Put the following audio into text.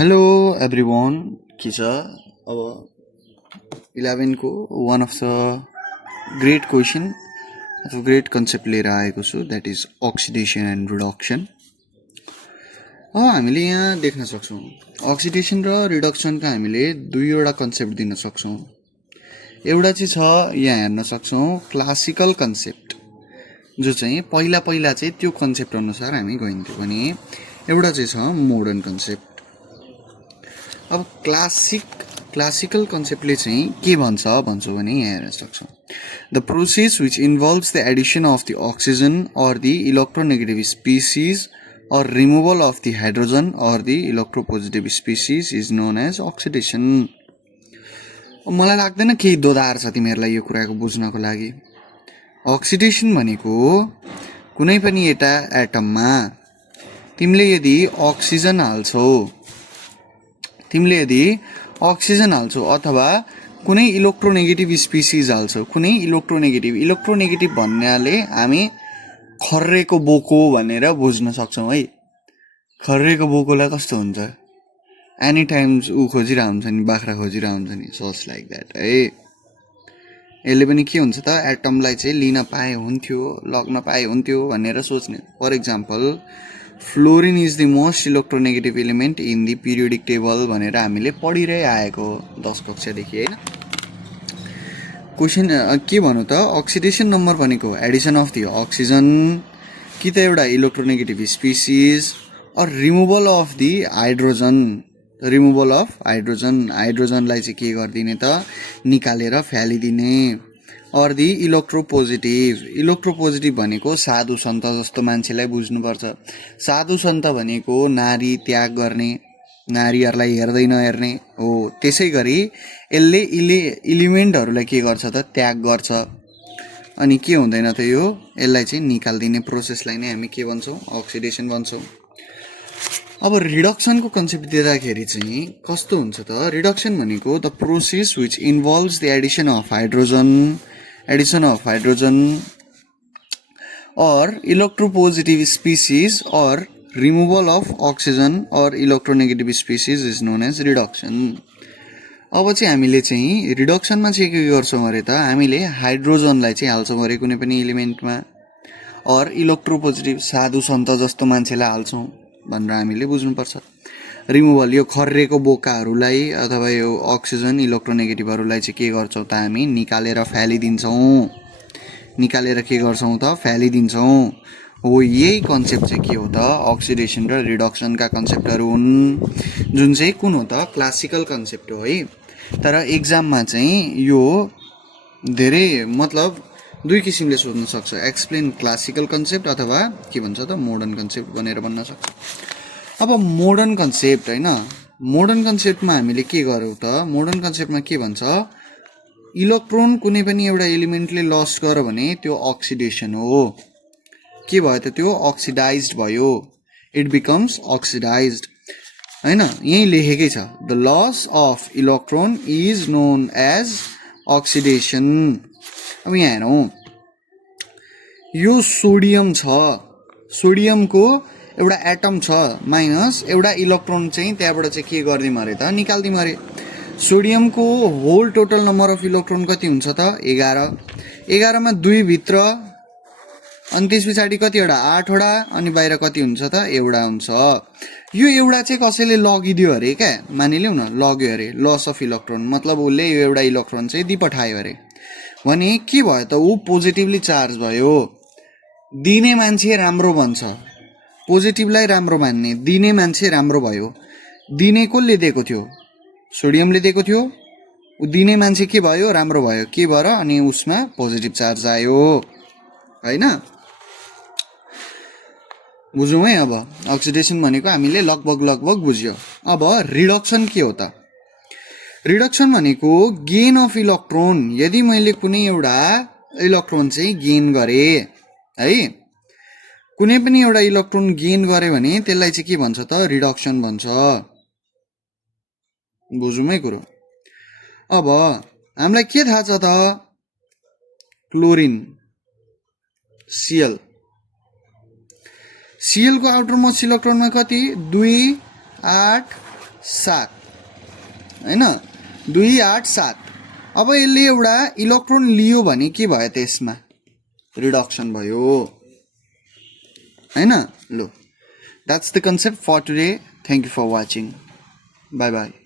Hello everyone के छ अब 11 को one of the great question अथवा ग्रेट कन्सेप्ट लिएर आएको छु that is oxidation and reduction. हामीले यहाँ देख्न सक्छौँ अक्सिडेसन र रिडक्सनका हामीले दुईवटा कन्सेप्ट दिन सक्छौँ। एउटा चाहिँ छ यहाँ हेर्न सक्छौँ क्लासिकल कन्सेप्ट जो चाहिँ पहिला चाहिँ त्यो कन्सेप्ट अनुसार हामी गइन्थ्यो भने एउटा चाहिँ छ मोडर्न कन्सेप्ट। अब क्लासिकल कन्सेप्टले चाहिँ के भन्छौँ भने यहाँ हेर्न सक्छौँ the process which involves the addition of the oxygen or the electronegative species or removal of the hydrogen or the electropositive species is known as oxidation. मलाई लाग्दैन केही दोधार छ तिमीहरूलाई यो कुराको बुझ्नको लागि। अक्सिडेसन भनेको कुनै पनि एउटा एटममा तिमीले यदि अक्सिजन हाल्छौ अथवा कुनै इलेक्ट्रोनेगेटिभ स्पिसिज हाल्छौ, कुनै इलेक्ट्रोनेगेटिभ भन्नाले हामी खर्रेको बोको भनेर बुझ्न सक्छौँ है। खर्रेको बोकोलाई कस्तो हुन्छ, एनी टाइम्स ऊ खोजिरहेको हुन्छ नि, बाख्रा खोजिरहेको हुन्छ नि, सस लाइक द्याट है। यसले पनि के हुन्छ त एटमलाई चाहिँ लिन पाए हुन्थ्यो, लग्न पाए हुन्थ्यो भनेर सोच्ने। For example fluorine is the most electronegative element in the periodic table भनेर हामीले पढिरहे आएको 10 कक्षादेखि होइन। क्वेसन के भन्नु त अक्सिडेसन नम्बर भनेको एडिसन अफ द अक्सिजन कि त एउटा electronegative species or removal of the hydrogen. हाइड्रोजनलाई चाहिँ के गरिदिने त निकालेर फ्यालिदिने। अर दि इलेक्ट्रोपोजिटिभ भनेको साधु सन्त जस्तो मान्छेलाई बुझ्नुपर्छ। साधु सन्त भनेको नारी त्याग गर्ने, नारीहरूलाई हेर्दै नहेर्ने हो। त्यसै गरी यसले इलिमेन्टहरूलाई के गर्छ त त्याग गर्छ। अनि के हुँदैन त यसलाई चाहिँ निकालिदिने प्रोसेसलाई नै हामी के भन्छौँ अक्सिडेसन भन्छौँ। अब रिडक्सनको कन्सेप्ट दिँदाखेरि चाहिँ कस्तो हुन्छ त रिडक्सन भनेको the process which involves the addition of hydrogen or electropositive species or removal of oxygen or electronegative species is known as reduction। अब चाहिँ हामीले चाहिँ रिडक्सनमा चाहिँ के गर्छौँ अरे त हामीले हाइड्रोजनलाई चाहिँ हाल्छौँ अरे कुनै पनि एलिमेन्टमा, और इलेक्ट्रोपोजिटिभ साधु सन्त जस्तो मान्छेलाई हाल्छौँ भनेर हामीले बुझ्नुपर्छ। रिमुभल यो खर्रेको बोकाहरूलाई अथवा यो अक्सिजन इलेक्ट्रोनेगेटिभहरूलाई चाहिँ के गर्छौँ त हामी निकालेर फ्यालिदिन्छौँ हो। यही कन्सेप्ट चाहिँ के हो त अक्सिडेसन र रिडक्सनका कन्सेप्टहरू हुन् जुन चाहिँ कुन हो त क्लासिकल कन्सेप्ट हो है। तर एक्जाममा चाहिँ यो धेरै मतलब दुई किसिमले सोध्न सक्छ, एक्सप्लेन क्लासिकल कन्सेप्ट अथवा के भन्छ त मोडर्न कन्सेप्ट भनेर भन्न सक्छ। अब मोडर्न कन्सेप्ट होइन, मोडर्न कन्सेप्टमा हामीले के गरौँ त मोडर्न कन्सेप्टमा के भन्छ इलेक्ट्रोन कुनै पनि एउटा एलिमेन्टले लस्ट गर्यो भने त्यो अक्सिडेसन हो। के भयो त त्यो अक्सिडाइज्ड भयो, इट बिकम्स अक्सिडाइज्ड होइन। यही लेखेकै छ the loss of electron is known as oxidation. अब यहाँ हेरौँ यो सोडियम छ, सोडियमको एउटा एटम छ माइनस एउटा इलेक्ट्रोन चाहिँ त्यहाँबाट चाहिँ के गरिदिउँ अरे त निकालिदिउँ अरे। सोडियमको whole total number of electron कति हुन्छ त 11मा 2 भित्र अनि त्यस पछाडि कतिवटा 8वटा अनि बाहिर कति हुन्छ त एउटा हुन्छ। यो एउटा चाहिँ कसैले लगिदियो अरे क्या, मानिलिउँ न लग्यो अरे, लस अफ इलेक्ट्रोन मतलब उसले यो एउटा इलेक्ट्रोन चाहिँ दिपठायो अरे भने के भयो त ऊ पोजिटिभली चार्ज भयो। दिने मान्छे राम्रो भन्छ, पोजिटिभलाई राम्रो मान्ने, दिने मान्छे राम्रो भयो। दिने कसले दिएको थियो, सोडियमले दिएको थियो, ऊ दिने मान्छे के भयो राम्रो भयो, के भएर अनि उसमा पोजिटिभ चार्ज आयो होइन। बुझौँ है। अब अक्सिडेसन भनेको हामीले लगभग बुझ्यो। अब रिडक्सन के हो त रिडक्सन भनेको गेन अफ इलेक्ट्रोन। यदि मैले कुनै एउटा इलेक्ट्रोन चाहिँ गेन गरेँ है, कुनै पनि एउटा इलेक्ट्रोन गेन गरेँ भने त्यसलाई चाहिँ के भन्छ त रिडक्सन भन्छ। बुझौँ है कुरो। अब हामीलाई के थाहा छ त क्लोरिन सिएलको आउटर मोस्ट इलेक्ट्रोनमा कति 2 8 7 हैन 2 8 7 अब यसले एउटा इलेक्ट्रोन लियो भने के भयो त्यसमा रिडक्सन भयो हैन लो that's the concept for today thank you for watching bye by